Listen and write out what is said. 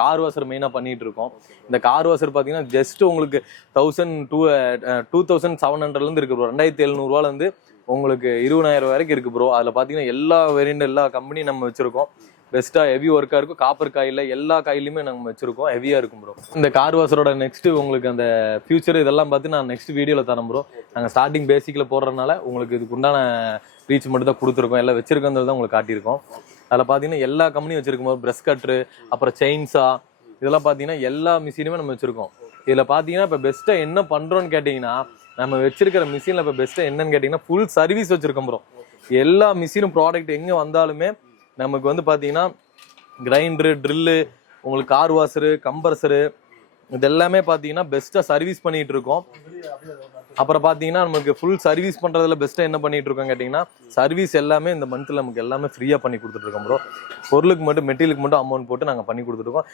Car washer மெயினாக பண்ணிட்டு இருக்கோம். இந்த கார் வாஷர் பார்த்தீங்கன்னா ஜஸ்ட் உங்களுக்கு 2700 இருக்கு ப்ரோ. 2700 உங்களுக்கு 20,000 வரைக்கும் இருக்கு ப்ரோ. அதில் பார்த்தீங்கன்னா எல்லா வேரியண்ட் எல்லா கம்பெனியும் நம்ம வச்சிருக்கோம். பெஸ்ட்டாக ஹெவி ஒர்க்காக இருக்கும். காப்பர் காயில் எல்லா காயிலுமே நம்ம வச்சிருக்கோம். ஹெவியாக இருக்கும் ப்ரோ. இந்த கார் வாஷரோட நெக்ஸ்ட் உங்களுக்கு அந்த ஃபியூச்சர் இதெல்லாம் பார்த்து நான் நெக்ஸ்ட் வீடியோவில் தரேன் ப்ரோ. நாங்கள் ஸ்டார்டிங் பேசிக்கில் போடுறதுனால உங்களுக்கு இதுக்கு உண்டான ரீச் மட்டும் தான் கொடுத்துருக்கோம். எல்லாம் வச்சிருக்கிறது தான் உங்களுக்கு காட்டியிருக்கோம். அதில் பார்த்தீங்கன்னா எல்லா கம்பெனியும் வச்சிருக்கும் போது பிரஷ் கட்ரு, அப்புறம் செயின்ஸா, இதெல்லாம் பார்த்தீங்கன்னா எல்லா மிஷினுமே நம்ம வச்சிருக்கோம். இதில் பார்த்தீங்கன்னா இப்போ பெஸ்ட்டாக என்ன பண்ணுறோன்னு கேட்டிங்கன்னா, நம்ம வச்சிருக்கிற மிஷினில் இப்போ பெஸ்ட்டாக என்னன்னு கேட்டிங்கன்னா ஃபுல் சர்வீஸ் வச்சிருக்கோம் ப்ரோ. எல்லா மிஷினும் ப்ராடக்ட் எங்கே வந்தாலுமே நமக்கு வந்து பார்த்தீங்கன்னா கிரைண்டரு, ட்ரில்லு, உங்களுக்கு கார் வாஷரு, கம்ப்ரஸரு, இது எல்லாமே பார்த்தீங்கன்னா பெஸ்ட்டாக சர்வீஸ் பண்ணிகிட்டு இருக்கோம். அப்புறம் பார்த்தீங்கன்னா நமக்கு ஃபுல் சர்வீஸ் பண்ணுறதுல பெஸ்ட்டாக என்ன பண்ணிகிட்டு இருக்கோம் கேட்டிங்கன்னா, சர்வீஸ் எல்லாமே இந்த மந்த்தில் நமக்கு எல்லாமே ஃப்ரீயாக பண்ணி கொடுத்துட்ருக்கோம் ப்ரோ. பொருளுக்கு மட்டும் மெட்டீரியலுக்கு மட்டும் அமௌண்ட் போட்டு நாங்கள் பண்ணி கொடுத்துருக்கோம்.